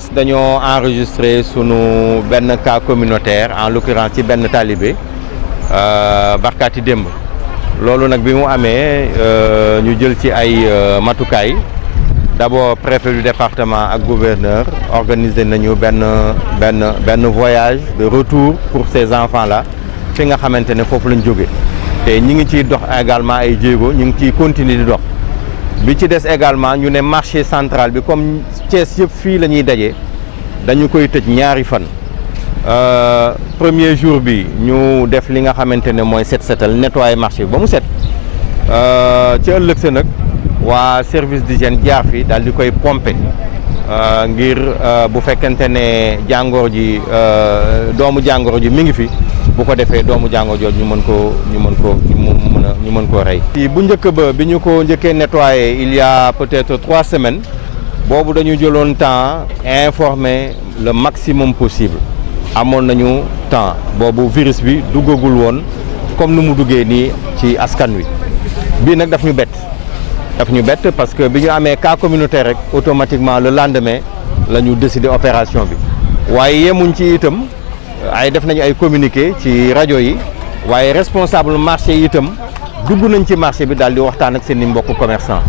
dañoo enregistré sunu benn cas communautaire en l'occurrence ci benn talibé barkaati démb loolu nag bi mu amee ñu jël ci ay matukaay d'abord préfet du département ak gouverneur organisé nañu benn voyage de retour pour ces enfants là fi nga xamante ne foofu lañ jóge te ñi ngi ciy dox également ay jéego ñu ngi ciy continuer di dox bi ci des également ñu ne marché central bi comme Thiès yëpp fii la ñuy daje dañu koy tëj ñaari fan premier jour bi ñu def li nga xamante ne mooy setal nettoyer marché bi ba mu set ci ëllëg sa nag waa service d'hygiène jaar fi daal di koy pomper ngir bu fekkente ne jàngoro ji doomu jàngoro ji mi ngi fi bu ko defee doomu jàngoro jooju ñu mën koo rey. bu njëkk ba bi ñu ko njëkkee nettoyer il y a peut-être 3 semaines boobu dañu jëloon temps informer le maximum possible amoon nañu temps boobu virus bi duggagul woon comme nu mu duggee nii ci askan wi bii nag daf ñu bett parce que bi ñu amee cas communautaire rek automatiquement le lendemain la ñu décider opération bi waaye yemuñ ci itam ay def nañu ay communiqué ci rajo yi waaye responsable marché yi itam dugg nañ ci marché bi daal di waxtaan ak seen i mbokku commerçant.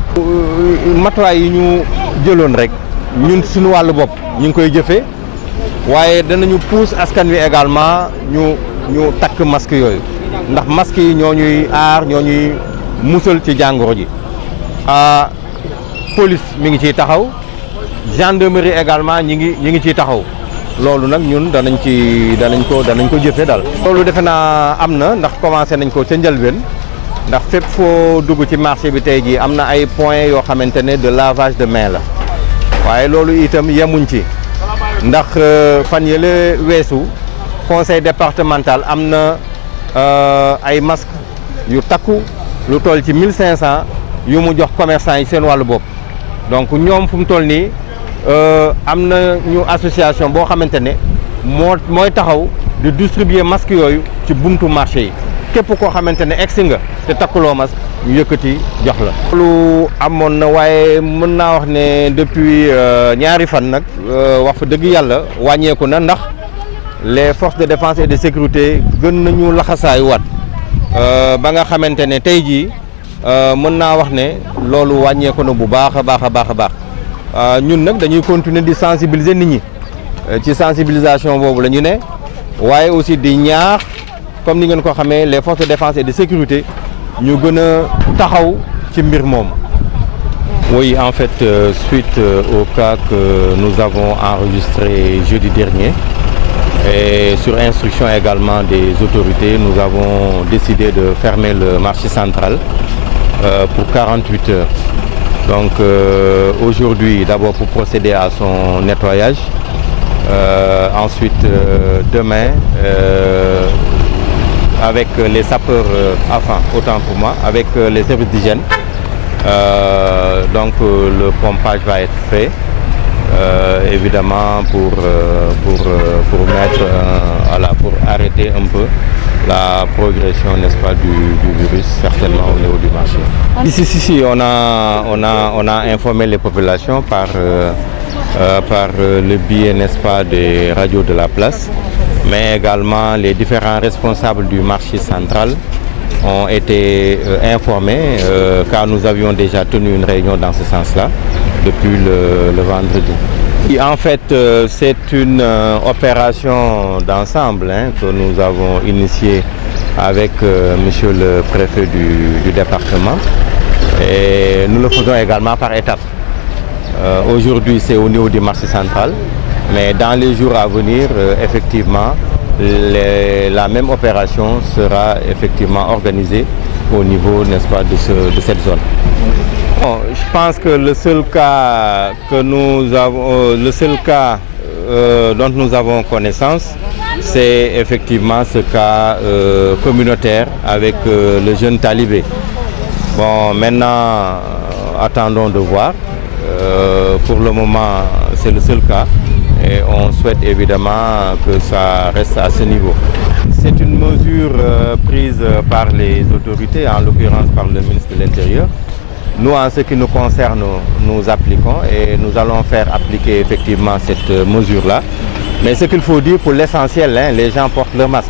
matuwaay yi ñu jëloon rek ñun suñu wàllu bopp ñu ngi koy jëfee waaye danañu pousse askan wi également ñu takk masque yooyu ndax masque yi ñoo ñuy aar ñoo ñuy musal ci jàngoro ji. Police mi ngi ciy taxaw gendarmerie également ñi ngi ciy taxaw loolu nag ñun danañ ko jëfee daal. loolu defe naa am na ndax commencé nañ ko ca njëlbeen ndax fépp foo dugg ci marché bi tey jii am na ay points yoo xamante ne de lavage de main la waaye loolu itam yemuñ ci ndax fan yële weesu conseil départemental am na ay masques yu takku lu toll ci 1500. yu mu jox commerçant yi seen wàllu bopp donc ñoom fu mu toll nii am na ñu association boo xamante ne mooy taxaw di distribuer masque yooyu ci buntu marché yi képp koo xamante ne egsi nga te takkuloo masque ñu yëkkati jox la. loolu amoon na waaye mën naa wax ne depuis ñaari fan nag wax fa dëgg yàlla wàññeeku na ndax les forces de défense et de sécurité gën nañu laxasaayu waat ba nga xamante ne tey jii. mën naa wax ne loolu wàññeeku na bu baax a baax ñun nag dañuy continuer di sensibiliser nit ñi ci sensibilisation boobu la ñu ne waaye aussi di ñaax comme ni ngeen ko xamee les forces de défense et de sécurité ñu gën a taxaw ci mbir moom. Oui, en fait, suite au cas que nous avons enregistré jeudi dernier et sur instruction également des autorités, nous avons décidé de fermer le marché central pour 48 heures. Donc aujourd'hui, d'abord pour procéder à son nettoyage. Ensuite, demain, avec les sapeurs, enfin, autant pour moi, avec les services d'hygiène, donc le pompage va être fait, évidemment, pour mettre, voilà, pour arrêter un peu la progression, n'est-ce pas, du virus, certainement au niveau du marché. Ici, on a informé les populations par le biais, n'est-ce pas, des radios de la place, mais également les différents responsables du marché central ont été informés car nous avions déjà tenu une réunion dans ce sens-là depuis le vendredi. Et en fait, c'est une opération d'ensemble que nous avons initiée avec monsieur le préfet du département et nous le faisons également par étapes. Aujourd'hui, c'est au niveau du marché central, mais dans les jours à venir, effectivement, la même opération sera effectivement organisée au niveau, n'est-ce pas, de cette zone. Bon, je pense que le seul cas dont nous avons connaissance, c'est effectivement ce cas communautaire avec le jeune talibé. Bon, maintenant, attendons de voir. Pour le moment, c'est le seul cas et on souhaite évidemment que ça reste à ce niveau. C'est une mesure prise par les autorités, en l'occurrence par le ministre de l'Intérieur, Nous, en ce qui nous concerne, nous appliquons et nous allons faire appliquer effectivement cette mesure-là. Mais ce qu'il faut dire pour l'essentiel, hein, les gens portent leur masque.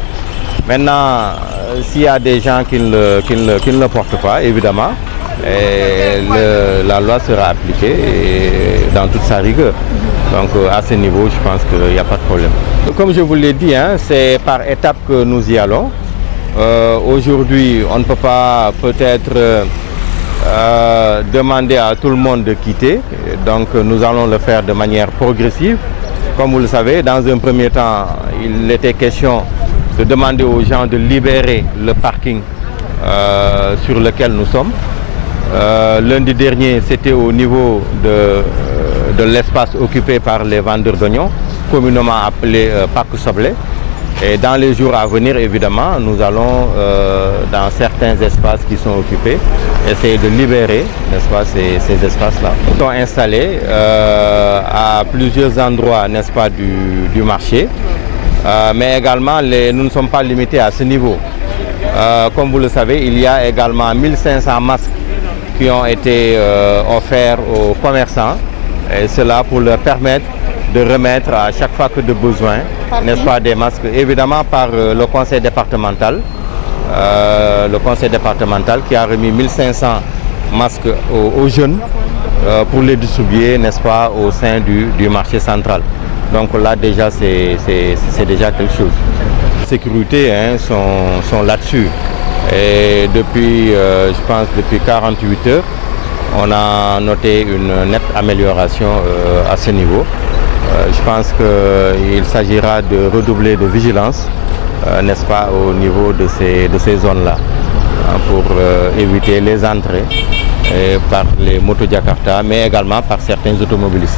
Maintenant, s'il y a des gens qui ne le portent pas, évidemment, la loi sera appliquée dans toute sa rigueur. Donc à ce niveau, je pense qu'il n'y a pas de problème. Comme je vous l'ai dit, hein, c'est par étapes que nous y allons. Aujourd'hui, on ne peut pas peut-être demander à tout le monde de quitter. Donc nous allons le faire de manière progressive. Comme vous le savez, dans un premier temps, il était question de demander aux gens de libérer le parking sur lequel nous sommes. Lundi dernier, c'était au niveau de l'espace occupé par les vendeurs d'oignons, communément appelé Parc Soblé. Et dans les jours à venir, évidemment, nous allons, dans certains espaces qui sont occupés, essayer de libérer, n'est-ce pas, ces espaces-là. Ils sont installés à plusieurs endroits, n'est-ce pas, du marché. Mais également, nous ne sommes pas limités à ce niveau. Comme vous le savez, il y a également 1500 masques qui ont été offerts aux commerçants, et cela pour leur permettre de remettre à chaque fois que de besoin, n'est-ce pas, des masques, évidemment par le conseil départemental qui a remis 1500 masques aux jeunes pour les distribuer, n'est-ce pas, au sein du marché central. Donc là déjà c'est déjà quelque chose. Les sécurités, hein, sont là-dessus. Et depuis, je pense, depuis 48 heures, on a noté une nette amélioration à ce niveau. Je pense qu'il s'agira de redoubler de vigilance, n'est-ce pas, au niveau de ces zones-là, hein, pour éviter les entrées par les motos Jakarta, mais également par certains automobilistes.